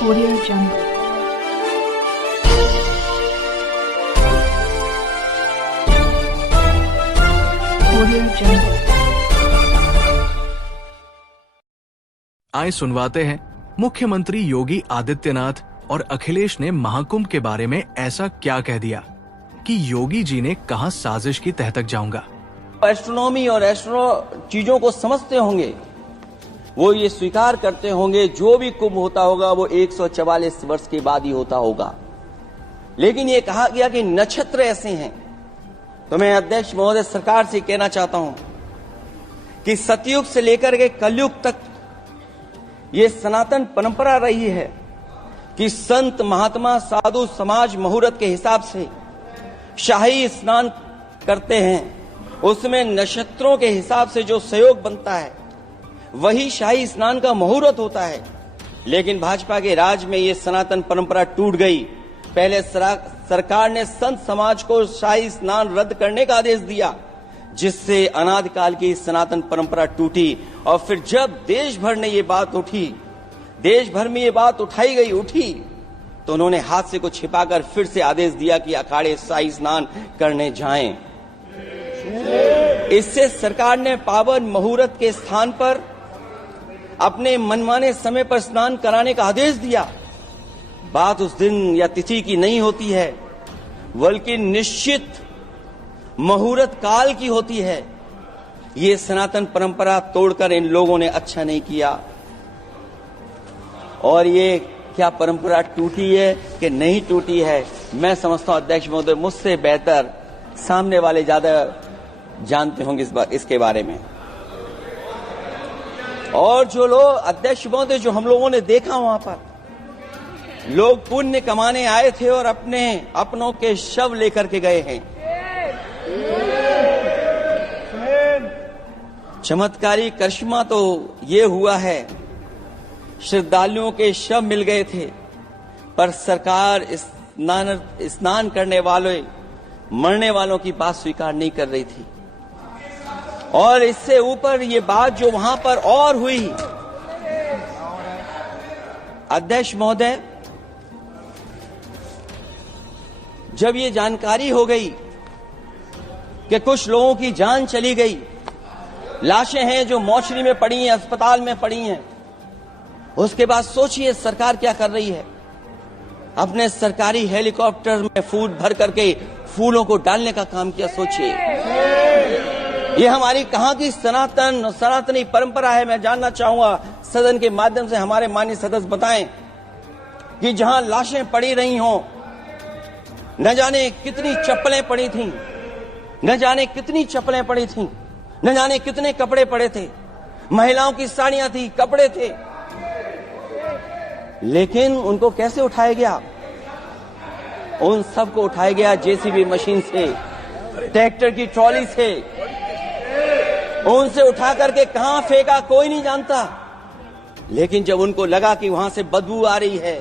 Audio Jungle. Audio Jungle. आए सुनवाते हैं मुख्यमंत्री योगी आदित्यनाथ और अखिलेश ने महाकुंभ के बारे में ऐसा क्या कह दिया कि योगी जी ने कहा साजिश की तह तक जाऊंगा। एस्ट्रोनॉमी और एस्ट्रो चीजों को समझते होंगे, वो ये स्वीकार करते होंगे जो भी कुंभ होता होगा वो 144 वर्ष के बाद ही होता होगा। लेकिन ये कहा गया कि नक्षत्र ऐसे हैं, तो मैं अध्यक्ष महोदय सरकार से कहना चाहता हूं कि सतयुग से लेकर के कलयुग तक ये सनातन परंपरा रही है कि संत महात्मा साधु समाज मुहूर्त के हिसाब से शाही स्नान करते हैं। उसमें नक्षत्रों के हिसाब से जो सहयोग बनता है वही शाही स्नान का मुहूर्त होता है। लेकिन भाजपा के राज में ये सनातन परंपरा टूट गई। पहले सरकार ने संत समाज को शाही स्नान रद्द करने का आदेश दिया, जिससे अनादिकाल की सनातन परंपरा टूटी। और फिर जब देश भर ने ये बात उठी, देश भर में ये बात उठी, तो उन्होंने हादसे को छिपाकर फिर से आदेश दिया कि अखाड़े शाही स्नान करने जाएं। इससे सरकार ने पावन मुहूर्त के स्थान पर अपने मनमाने समय पर स्नान कराने का आदेश दिया। बात उस दिन या तिथि की नहीं होती है, बल्कि निश्चित मुहूर्त काल की होती है। ये सनातन परंपरा तोड़कर इन लोगों ने अच्छा नहीं किया। और ये क्या परंपरा टूटी है कि नहीं टूटी है, मैं समझता हूं अध्यक्ष महोदय मुझसे बेहतर सामने वाले ज्यादा जानते होंगे इसके बारे में। और जो लोग अध्यक्ष महोदय जो हम लोगों ने देखा वहां पर लोग पुण्य कमाने आए थे और अपनों के शव लेकर के गए हैं। चमत्कारी करिश्मा तो ये हुआ है, श्रद्धालुओं के शव मिल गए थे, पर सरकार स्नान करने वाले मरने वालों की बात स्वीकार नहीं कर रही थी। और इससे ऊपर ये बात जो वहां पर और हुई, अध्यक्ष महोदय जब ये जानकारी हो गई कि कुछ लोगों की जान चली गई, लाशें हैं जो मोर्चरी में पड़ी हैं, अस्पताल में पड़ी हैं, उसके बाद सोचिए सरकार क्या कर रही है। अपने सरकारी हेलीकॉप्टर में फूल भर करके फूलों को डालने का काम किया। सोचिए ये हमारी कहां की सनातनी परंपरा है। मैं जानना चाहूंगा सदन के माध्यम से हमारे माननीय सदस्य बताएं कि जहां लाशें पड़ी रही हों, न जाने कितनी चप्पलें पड़ी थीं, न जाने कितनी चप्पलें पड़ी थीं, न जाने कितने कपड़े पड़े थे, महिलाओं की साड़ियां थी, कपड़े थे, लेकिन उनको कैसे उठाया गया? उन सबको उठाया गया जेसीबी मशीन से, ट्रैक्टर की ट्रॉली से। उनसे उठा करके कहां फेंका कोई नहीं जानता, लेकिन जब उनको लगा कि वहां से बदबू आ रही है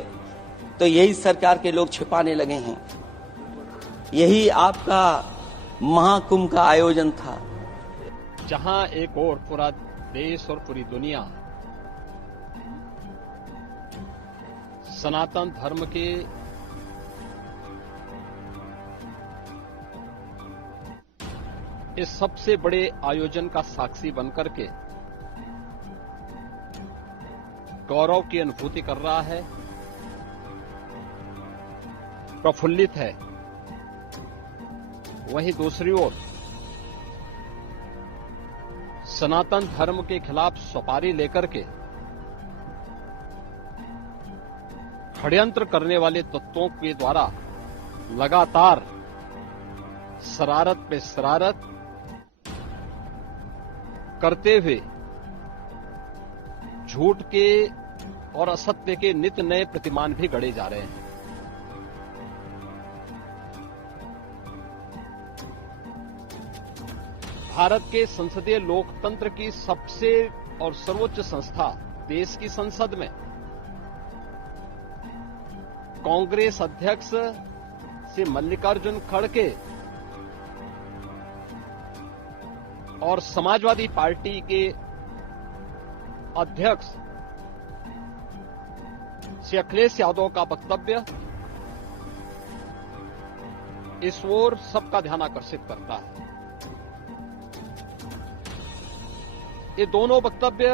तो यही सरकार के लोग छिपाने लगे हैं। यही आपका महाकुंभ का आयोजन था, जहां एक और पूरा देश और पूरी दुनिया सनातन धर्म के इस सबसे बड़े आयोजन का साक्षी बनकर के गौरव की अनुभूति कर रहा है, प्रफुल्लित है, वहीं दूसरी ओर सनातन धर्म के खिलाफ सुपारी लेकर के षड्यंत्र करने वाले तत्वों के द्वारा लगातार शरारत पे शरारत करते हुए झूठ के और असत्य के नित्य नए प्रतिमान भी गढ़े जा रहे हैं। भारत के संसदीय लोकतंत्र की सबसे और सर्वोच्च संस्था देश की संसद में कांग्रेस अध्यक्ष से मल्लिकार्जुन खड़गे और समाजवादी पार्टी के अध्यक्ष श्री अखिलेश यादव का वक्तव्य इस ओर सबका ध्यान आकर्षित करता है। ये दोनों वक्तव्य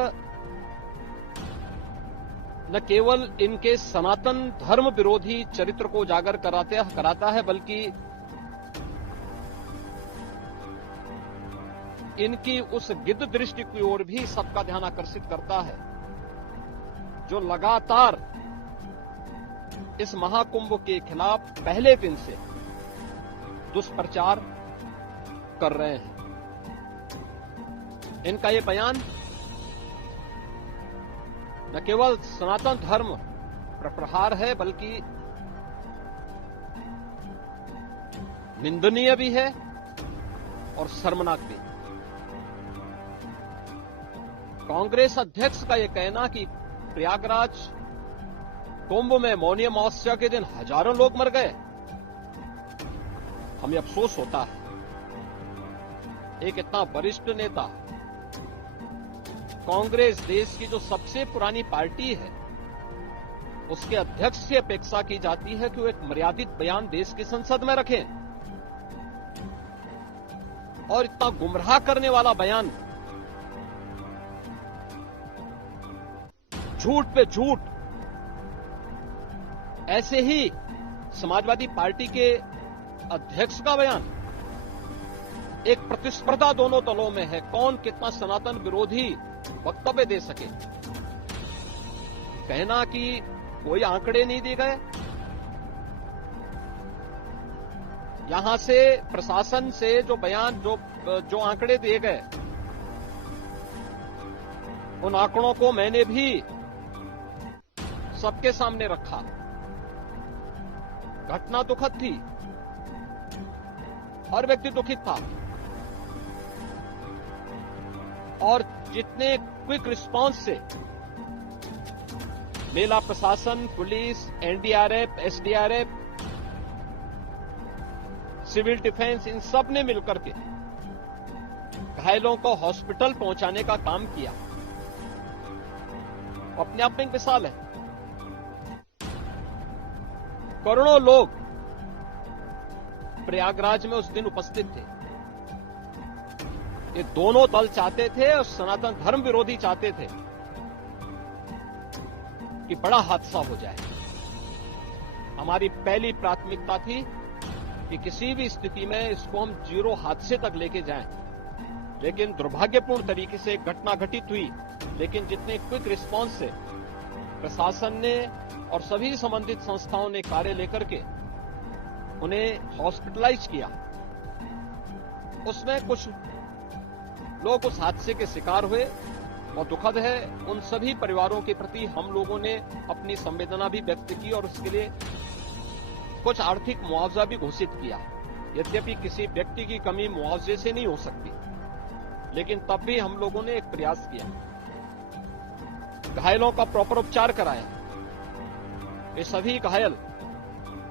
न केवल इनके सनातन धर्म विरोधी चरित्र को उजागर कराता है, बल्कि इनकी उस गिद्ध दृष्टि की ओर भी सबका ध्यान आकर्षित करता है, जो लगातार इस महाकुंभ के खिलाफ पहले दिन से दुष्प्रचार कर रहे हैं। इनका ये बयान न केवल सनातन धर्म पर प्रहार है, बल्कि निंदनीय भी है और शर्मनाक भी। कांग्रेस अध्यक्ष का यह कहना कि प्रयागराज कुंभ में मौनी अमावस्या के दिन हजारों लोग मर गए, हमें अफसोस होता है। एक इतना वरिष्ठ नेता, कांग्रेस देश की जो सबसे पुरानी पार्टी है, उसके अध्यक्ष से अपेक्षा की जाती है कि वो एक मर्यादित बयान देश की संसद में रखें, और इतना गुमराह करने वाला बयान, झूठ पे झूठ। ऐसे ही समाजवादी पार्टी के अध्यक्ष का बयान, एक प्रतिस्पर्धा दोनों दलों में है, कौन कितना सनातन विरोधी वक्तव्य दे सके। कहना कि कोई आंकड़े नहीं दिए गए, यहां से प्रशासन से जो बयान जो आंकड़े दिए गए, उन आंकड़ों को मैंने भी सबके सामने रखा। घटना दुखद थी, हर व्यक्ति दुखित था, और जितने क्विक रिस्पांस से मेला प्रशासन, police, NDRF, SDRF, civil defence, इन सब ने मिलकर के घायलों को हॉस्पिटल पहुंचाने का काम किया, अपने आप में एक मिसाल है। करोड़ों लोग प्रयागराज में उस दिन उपस्थित थे। ये दोनों दल चाहते थे और सनातन धर्म विरोधी चाहते थे कि बड़ा हादसा हो जाए। हमारी पहली प्राथमिकता थी कि किसी भी स्थिति में इसको हम जीरो हादसे तक लेके जाएं, लेकिन दुर्भाग्यपूर्ण तरीके से घटना घटित हुई। लेकिन जितने क्विक रिस्पांस से प्रशासन ने और सभी संबंधित संस्थाओं ने कार्य लेकर के उन्हें हॉस्पिटलाइज किया, उसमें कुछ लोग उस हादसे के शिकार हुए, और दुखद है। उन सभी परिवारों के प्रति हम लोगों ने अपनी संवेदना भी व्यक्त की और उसके लिए कुछ आर्थिक मुआवजा भी घोषित किया। यद्यपि किसी व्यक्ति की कमी मुआवजे से नहीं हो सकती, लेकिन तब भी हम लोगों ने एक प्रयास किया, घायलों का प्रॉपर उपचार कराया। ये सभी घायल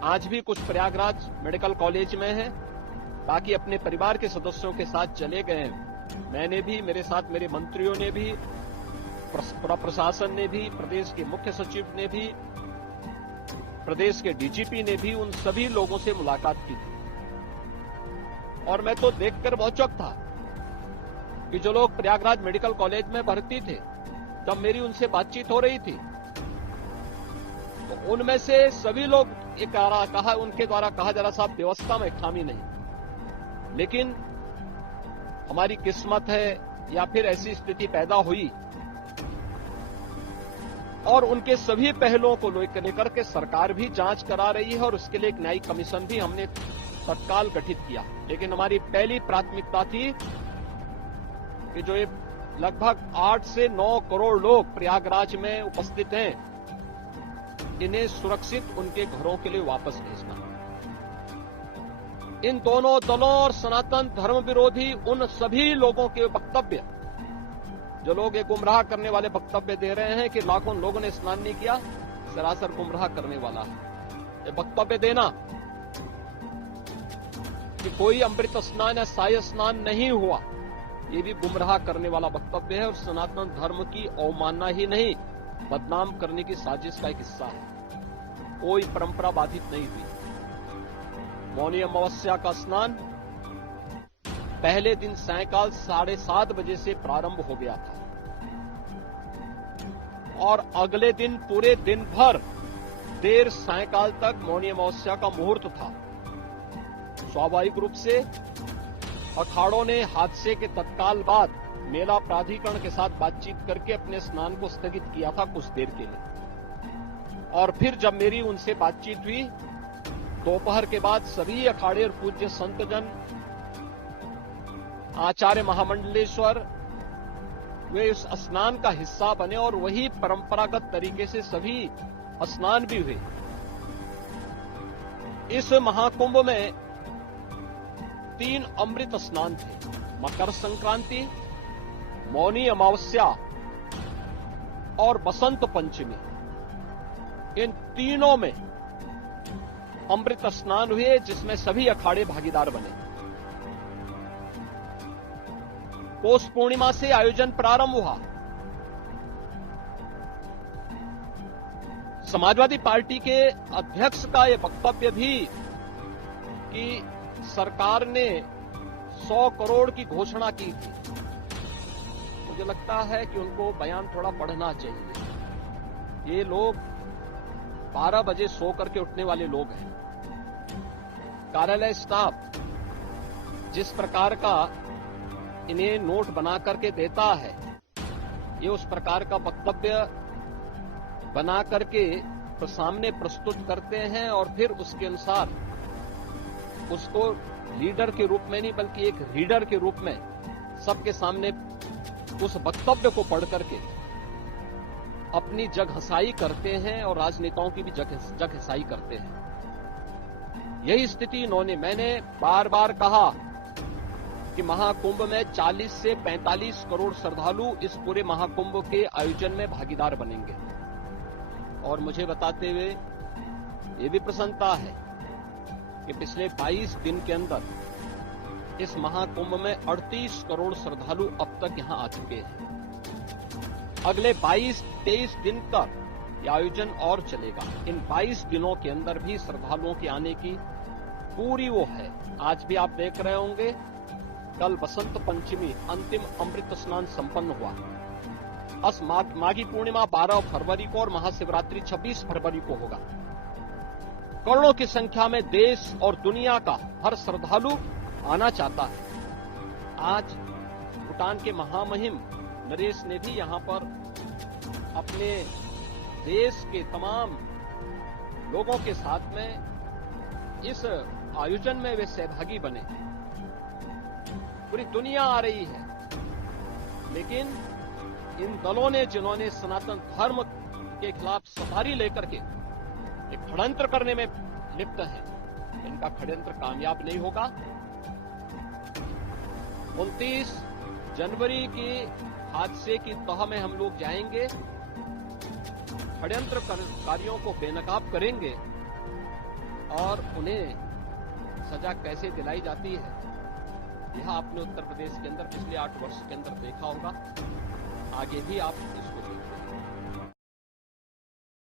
आज भी कुछ प्रयागराज मेडिकल कॉलेज में हैं, बाकी अपने परिवार के सदस्यों के साथ चले गए हैं। मैंने भी, मेरे साथ मेरे मंत्रियों ने भी, प्रशासन ने भी, प्रदेश के मुख्य सचिव ने भी, प्रदेश के डीजीपी ने भी उन सभी लोगों से मुलाकात की थी। और मैं तो देखकर बहुत चौंक था कि जो लोग प्रयागराज मेडिकल कॉलेज में भर्ती थे, जब मेरी उनसे बातचीत हो रही थी, तो उनमें से सभी लोग उनके द्वारा कहा जा रहा, साहब व्यवस्था में खामी नहीं, लेकिन हमारी किस्मत है या फिर ऐसी स्थिति पैदा हुई। और उनके सभी पहलुओं को लेकर के सरकार भी जांच करा रही है, और उसके लिए एक न्यायिक कमीशन भी हमने तत्काल गठित किया। लेकिन हमारी पहली प्राथमिकता थी कि जो ये लगभग 8 से 9 करोड़ लोग प्रयागराज में उपस्थित हैं, इन्हें सुरक्षित उनके घरों के लिए वापस भेजना। इन दोनों दलों और सनातन धर्म विरोधी उन सभी लोगों के वक्तव्य, जो लोग ये गुमराह करने वाले वक्तव्य दे रहे हैं कि लाखों लोगों ने स्नान नहीं किया, सरासर गुमराह करने वाला है। ये वक्तव्य देना कि कोई अमृत स्नान या साय स्नान नहीं हुआ, ये भी गुमराह करने वाला वक्तव्य है, और सनातन धर्म की अवमानना ही नहीं बदनाम करने की साजिश का एक हिस्सा है। कोई परंपरा बाधित नहीं हुई। मौनी अमावस्या का स्नान पहले दिन सायंकाल 7:30 बजे से प्रारंभ हो गया था और अगले दिन पूरे दिन भर देर सायंकाल तक मौनी अमावस्या का मुहूर्त था। स्वाभाविक रूप से अखाड़ों ने हादसे के तत्काल बाद मेला प्राधिकरण के साथ बातचीत करके अपने स्नान को स्थगित किया था कुछ देर के लिए। और फिर जब मेरी उनसे बातचीत हुई दोपहर के बाद सभी अखाड़े और पूज्य संतजन, आचार्य महामंडलेश्वर वे उस स्नान का हिस्सा बने और वही परंपरागत तरीके से सभी स्नान भी हुए। इस महाकुंभ में 3 अमृत स्नान थे, मकर संक्रांति, मौनी अमावस्या और बसंत पंचमी। इन तीनों में अमृत स्नान हुए जिसमें सभी अखाड़े भागीदार बने। पौष पूर्णिमा से आयोजन प्रारंभ हुआ। समाजवादी पार्टी के अध्यक्ष का यह वक्तव्य भी कि सरकार ने 100 करोड़ की घोषणा की थी। मुझे लगता है कि उनको बयान थोड़ा पढ़ना चाहिए। ये लोग 12 बजे सो करके उठने वाले लोग हैं। कार्यालय स्टाफ जिस प्रकार का इन्हें नोट बना करके देता है, ये उस प्रकार का वक्तव्य बना करके सामने प्रस्तुत करते हैं और फिर उसके अनुसार उसको लीडर के रूप में नहीं बल्कि एक रीडर के रूप में सबके सामने उस वक्तव्य को पढ़ करके अपनी जगहसाई करते हैं और राजनेताओं की भी जगहसाई करते हैं। यही स्थिति इन्होंने, मैंने बार बार कहा कि महाकुंभ में 40 से 45 करोड़ श्रद्धालु इस पूरे महाकुंभ के आयोजन में भागीदार बनेंगे। और मुझे बताते हुए ये भी प्रसन्नता है कि पिछले 22 दिन के अंदर इस महाकुंभ में 38 करोड़ श्रद्धालु अब तक यहां आ चुके हैं। अगले 22-23 दिन तक ये आयोजन और चलेगा। इन 22 दिनों के अंदर भी श्रद्धालुओं के आने की पूरी वो है। आज भी आप देख रहे होंगे, कल बसंत पंचमी अंतिम अमृत स्नान संपन्न हुआ। माघी पूर्णिमा 12 फरवरी को और महाशिवरात्रि 26 फरवरी को होगा। करोड़ों की संख्या में देश और दुनिया का हर श्रद्धालु आना चाहता है। आज भूटान के महामहिम नरेश ने भी यहां पर अपने देश के तमाम लोगों के साथ में इस आयोजन में वे सहभागी बने। पूरी दुनिया आ रही है, लेकिन इन दलों ने जिन्होंने सनातन धर्म के खिलाफ सफारी लेकर के एक षड्यंत्र करने में लिप्त हैं, इनका षड्यंत्र कामयाब नहीं होगा। 29 जनवरी के हादसे की तह में हम लोग जाएंगे, षड्यंत्रकारियों को बेनकाब करेंगे और उन्हें सजा कैसे दिलाई जाती है यह आपने उत्तर प्रदेश के अंदर पिछले 8 वर्ष के अंदर देखा होगा। आगे भी आप इस